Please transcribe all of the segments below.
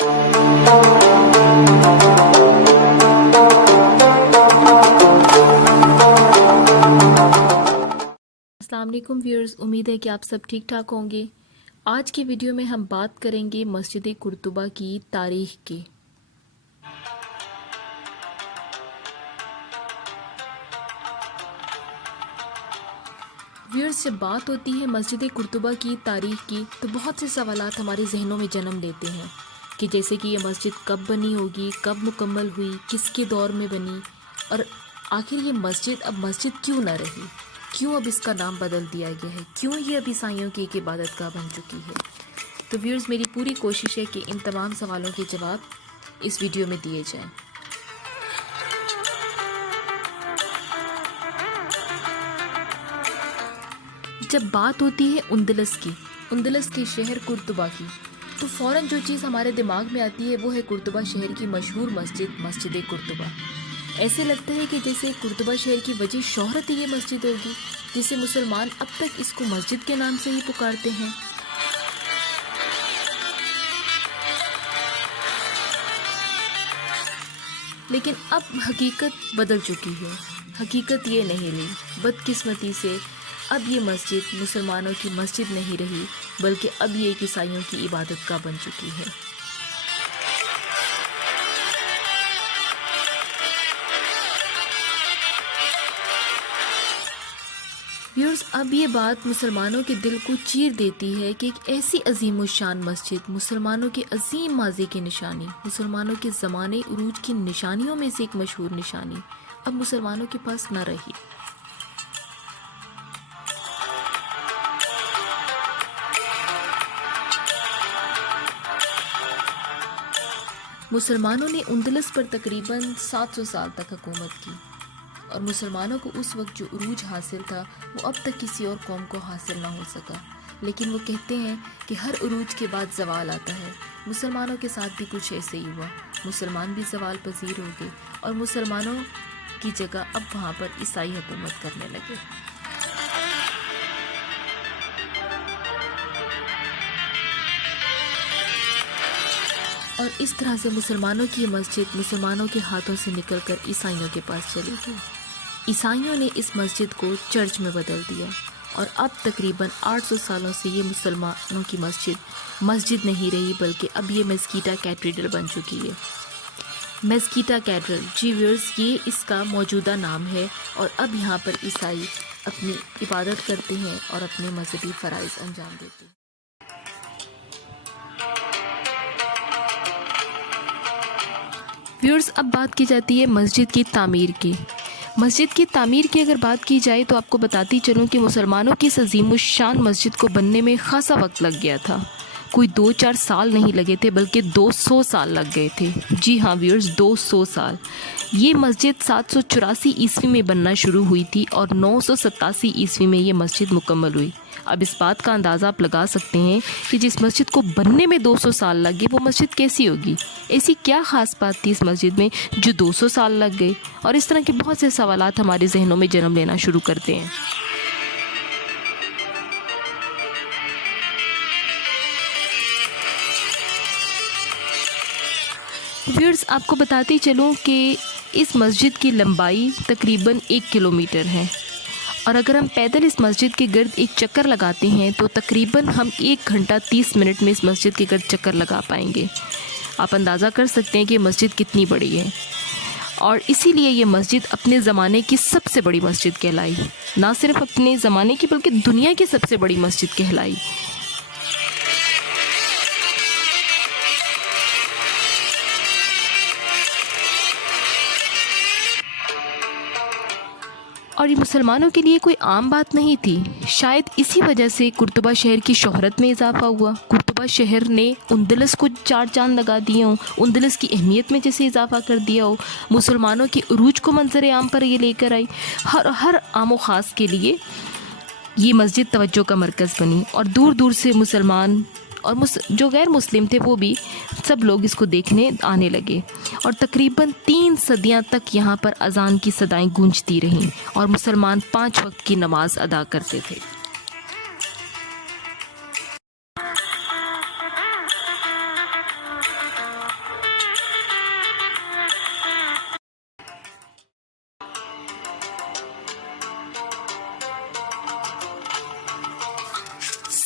السلام علیکم ویورز، امید ہے کہ آپ سب ٹھیک ٹھاک ہوں گے۔ آج کی ویڈیو میں ہم بات کریں گے مسجد قرطبہ کی تاریخ کی۔ ویورز، جب بات ہوتی ہے مسجد قرطبہ کی تاریخ کی تو بہت سے سوالات ہمارے ذہنوں میں جنم لیتے ہیں کہ جیسے کہ یہ مسجد کب بنی ہوگی، کب مکمل ہوئی، کس کے دور میں بنی، اور آخر یہ مسجد اب مسجد کیوں نہ رہی، کیوں اب اس کا نام بدل دیا گیا ہے، کیوں یہ اب عیسائیوں کی ایک عبادت گاہ بن چکی ہے۔ تو ویورز، میری پوری کوشش ہے کہ ان تمام سوالوں کے جواب اس ویڈیو میں دیے جائیں۔ جب بات ہوتی ہے اندلس کے شہر قرطبہ کی، تو فوراً جو چیز ہمارے دماغ میں آتی ہے وہ ہے قرطبہ شہر کی مشہور مسجد قرطبہ۔ ایسے لگتا ہے کہ جیسے قرطبہ شہر کی وجہ شہرت ہی یہ مسجد ہوگی، جسے مسلمان اب تک اس کو مسجد کے نام سے ہی پکارتے ہیں۔ لیکن اب حقیقت بدل چکی ہے۔ حقیقت یہ نہیں رہی، بدقسمتی سے اب یہ مسجد مسلمانوں کی مسجد نہیں رہی، بلکہ اب یہ ایک عیسائیوں کی عبادت گاہ بن چکی ہے۔ ویورز، اب یہ بات مسلمانوں کے دل کو چیر دیتی ہے کہ ایک ایسی عظیم الشان مسجد، مسلمانوں کے عظیم ماضی کی نشانی، مسلمانوں کے زمانے عروج کی نشانیوں میں سے ایک مشہور نشانی، اب مسلمانوں کے پاس نہ رہی۔ مسلمانوں نے اندلس پر تقریباً 700 سال تک حکومت کی، اور مسلمانوں کو اس وقت جو عروج حاصل تھا وہ اب تک کسی اور قوم کو حاصل نہ ہو سکا۔ لیکن وہ کہتے ہیں کہ ہر عروج کے بعد زوال آتا ہے۔ مسلمانوں کے ساتھ بھی کچھ ایسے ہی ہوا، مسلمان بھی زوال پذیر ہو گئے، اور مسلمانوں کی جگہ اب وہاں پر عیسائی حکومت کرنے لگے۔ اور اس طرح سے مسلمانوں کی یہ مسجد مسلمانوں کے ہاتھوں سے نکل کر عیسائیوں کے پاس چلی گئی۔ عیسائیوں نے اس مسجد کو چرچ میں بدل دیا، اور اب تقریباً 800 سالوں سے یہ مسلمانوں کی مسجد نہیں رہی، بلکہ اب یہ میسکیٹا کیتھیڈرل بن چکی ہے۔ میسکیٹا کیتھیڈرل، جی ویورز، یہ اس کا موجودہ نام ہے، اور اب یہاں پر عیسائی اپنی عبادت کرتے ہیں اور اپنے مذہبی فرائض انجام دیتے ہیں۔ ویورز، اب بات کی جاتی ہے مسجد کی تعمیر کی۔ مسجد کی تعمیر کی اگر بات کی جائے تو آپ کو بتاتی چلوں کہ مسلمانوں کی اس عظیم الشان مسجد کو بننے میں خاصا وقت لگ گیا تھا۔ کوئی 2-4 سال نہیں لگے تھے، بلکہ 200 سال لگ گئے تھے۔ جی ہاں ویورز، 200 سال۔ یہ مسجد 784 عیسوی میں بننا شروع ہوئی تھی، اور 987 عیسوی میں یہ مسجد مکمل ہوئی۔ اب اس بات کا اندازہ آپ لگا سکتے ہیں کہ جس مسجد کو بننے میں 200 سال لگ گئے وہ مسجد کیسی ہوگی، ایسی کیا خاص بات تھی اس مسجد میں جو 200 سال لگ گئے۔ اور اس طرح کے بہت سے سوالات ہمارے ذہنوں میں جنم لینا شروع کرتے ہیں۔ ویورز، آپ کو بتاتی چلوں کہ اس مسجد کی لمبائی تقریباً 1 کلومیٹر ہے، اور اگر ہم پیدل اس مسجد کے گرد ایک چکر لگاتے ہیں تو تقریباً ہم 1 گھنٹہ 30 منٹ میں اس مسجد کے گرد چکر لگا پائیں گے۔ آپ اندازہ کر سکتے ہیں کہ یہ مسجد کتنی بڑی ہے، اور اسی لیے یہ مسجد اپنے زمانے کی سب سے بڑی مسجد کہلائی، نہ صرف اپنے زمانے کی بلکہ دنیا کی سب سے بڑی مسجد کہلائی۔ اور یہ مسلمانوں کے لیے کوئی عام بات نہیں تھی۔ شاید اسی وجہ سے قرطبہ شہر کی شہرت میں اضافہ ہوا۔ قرطبہ شہر نے اندلس کو 4 چاند لگا دیے ہوں، اندلس کی اہمیت میں جیسے اضافہ کر دیا ہو، مسلمانوں کی عروج کو منظر عام پر یہ لے کر آئی۔ ہر عام و خاص کے لیے یہ مسجد توجہ کا مرکز بنی، اور دور دور سے مسلمان اور جو غیر مسلم تھے وہ بھی سب لوگ اس کو دیکھنے آنے لگے، اور تقریباً 3 صدیاں تک یہاں پر اذان کی صدائیں گونجتی رہیں، اور مسلمان 5 وقت کی نماز ادا کرتے تھے۔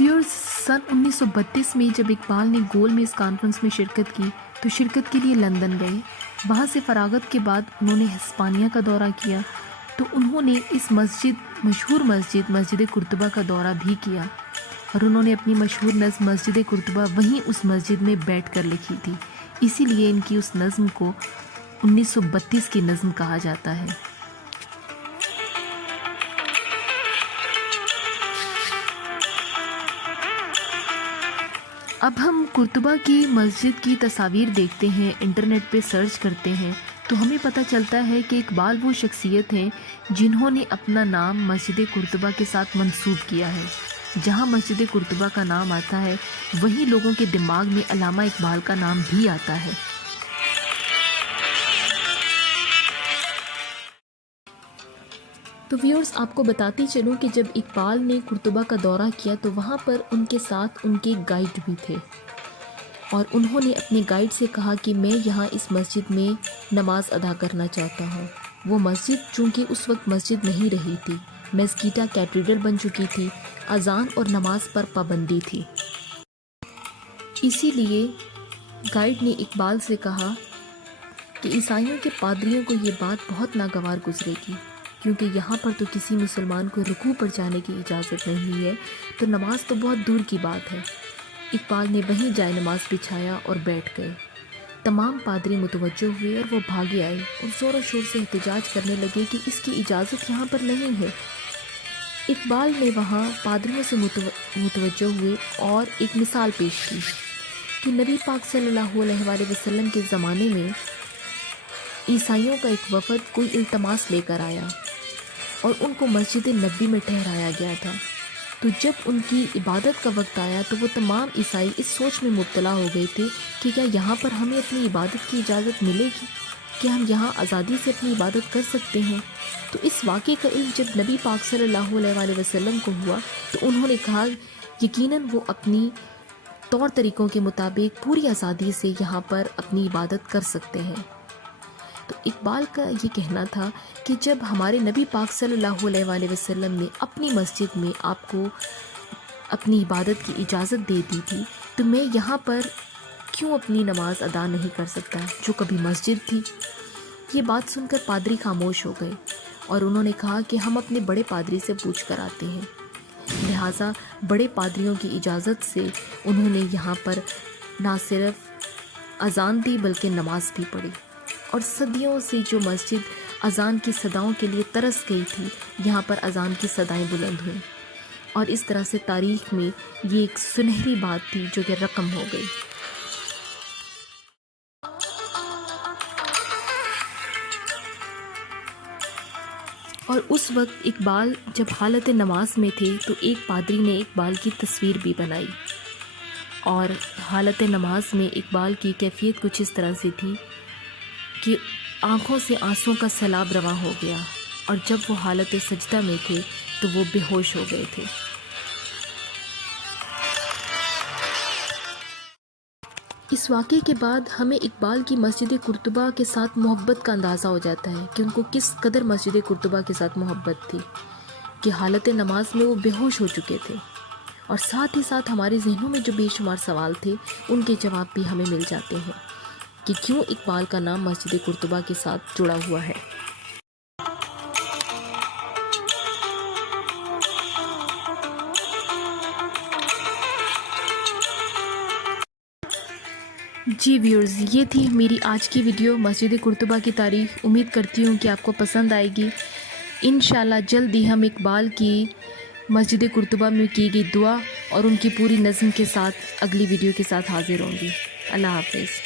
ویورز، سن 1932 میں جب اقبال نے گول میز کانفرنس میں شرکت کی تو شرکت کے لیے لندن گئے۔ وہاں سے فراغت کے بعد انہوں نے ہسپانیہ کا دورہ کیا تو انہوں نے اس مشہور مسجد قرطبہ کا دورہ بھی کیا، اور انہوں نے اپنی مشہور نظم مسجد قرطبہ وہیں اس مسجد میں بیٹھ کر لکھی تھی۔ اسی لیے ان کی اس نظم کو 1932 کی نظم کہا جاتا ہے۔ اب ہم قرطبہ کی مسجد کی تصاویر دیکھتے ہیں، انٹرنیٹ پہ سرچ کرتے ہیں تو ہمیں پتہ چلتا ہے کہ اقبال وہ شخصیت ہیں جنہوں نے اپنا نام مسجد قرطبہ کے ساتھ منسوب کیا ہے۔ جہاں مسجد قرطبہ کا نام آتا ہے وہیں لوگوں کے دماغ میں علامہ اقبال کا نام بھی آتا ہے۔ تو ویورز، آپ کو بتاتی چلوں کہ جب اقبال نے قرطبہ کا دورہ کیا تو وہاں پر ان کے ساتھ ان کے گائیڈ بھی تھے، اور انہوں نے اپنے گائیڈ سے کہا کہ میں یہاں اس مسجد میں نماز ادا کرنا چاہتا ہوں۔ وہ مسجد چونکہ اس وقت مسجد نہیں رہی تھی، میزکیٹا کیتھیڈرل بن چکی تھی، اذان اور نماز پر پابندی تھی۔ اسی لیے گائیڈ نے اقبال سے کہا کہ عیسائیوں کے پادریوں کو یہ بات بہت ناگوار گزرے گی، کیونکہ یہاں پر تو کسی مسلمان کو رکوع پر جانے کی اجازت نہیں ہے، تو نماز تو بہت دور کی بات ہے۔ اقبال نے وہیں جائے نماز بچھایا اور بیٹھ گئے۔ تمام پادری متوجہ ہوئے اور وہ بھاگے آئے اور زور و شور سے احتجاج کرنے لگے کہ اس کی اجازت یہاں پر نہیں ہے۔ اقبال نے وہاں پادریوں سے متوجہ ہوئے اور ایک مثال پیش کی کہ نبی پاک صلی اللہ علیہ وآلہ وسلم کے زمانے میں عیسائیوں کا ایک وفد کوئی التماس لے کر آیا اور ان کو مسجد نبوی میں ٹھہرایا گیا تھا۔ تو جب ان کی عبادت کا وقت آیا تو وہ تمام عیسائی اس سوچ میں مبتلا ہو گئے تھے کہ کیا یہاں پر ہمیں اپنی عبادت کی اجازت ملے گی؟ کہ ہم یہاں آزادی سے اپنی عبادت کر سکتے ہیں؟ تو اس واقعے کا علم جب نبی پاک صلی اللہ علیہ وآلہ وسلم کو ہوا تو انہوں نے کہا یقیناً وہ اپنی طور طریقوں کے مطابق پوری آزادی سے یہاں پر اپنی عبادت کر سکتے ہیں۔ تو اقبال کا یہ کہنا تھا کہ جب ہمارے نبی پاک صلی اللہ علیہ وآلہ وسلم نے اپنی مسجد میں آپ کو اپنی عبادت کی اجازت دے دی تھی تو میں یہاں پر کیوں اپنی نماز ادا نہیں کر سکتا جو کبھی مسجد تھی؟ یہ بات سن کر پادری خاموش ہو گئے اور انہوں نے کہا کہ ہم اپنے بڑے پادری سے پوچھ کر آتے ہیں۔ لہٰذا بڑے پادریوں کی اجازت سے انہوں نے یہاں پر نہ صرف اذان دی بلکہ نماز بھی پڑھی، اور صدیوں سے جو مسجد اذان کی صداؤں کے لیے ترس گئی تھی یہاں پر اذان کی صدائیں بلند ہوئیں، اور اس طرح سے تاریخ میں یہ ایک سنہری بات تھی جو کہ رقم ہو گئی۔ اور اس وقت اقبال جب حالت نماز میں تھے تو ایک پادری نے اقبال کی تصویر بھی بنائی، اور حالت نماز میں اقبال کی کیفیت کچھ اس طرح سے تھی کہ آنکھوں سے آنسوں کا سیلاب رواں ہو گیا، اور جب وہ حالت سجدہ میں تھے تو وہ بے ہوش ہو گئے تھے۔ اس واقعے کے بعد ہمیں اقبال کی مسجد قرطبہ کے ساتھ محبت کا اندازہ ہو جاتا ہے کہ ان کو کس قدر مسجد قرطبہ کے ساتھ محبت تھی کہ حالت نماز میں وہ بے ہوش ہو چکے تھے، اور ساتھ ہی ساتھ ہمارے ذہنوں میں جو بے شمار سوال تھے ان کے جواب بھی ہمیں مل جاتے ہیں کہ کیوں اقبال کا نام مسجد قرطبہ کے ساتھ جڑا ہوا ہے۔ جی ویورز، یہ تھی میری آج کی ویڈیو مسجد قرطبہ کی تاریخ۔ امید کرتی ہوں کہ آپ کو پسند آئے گی۔ انشاءاللہ جلد ہی ہم اقبال کی مسجد قرطبہ میں کی گئی دعا اور ان کی پوری نظم کے ساتھ اگلی ویڈیو کے ساتھ حاضر ہوں گی۔ اللہ حافظ۔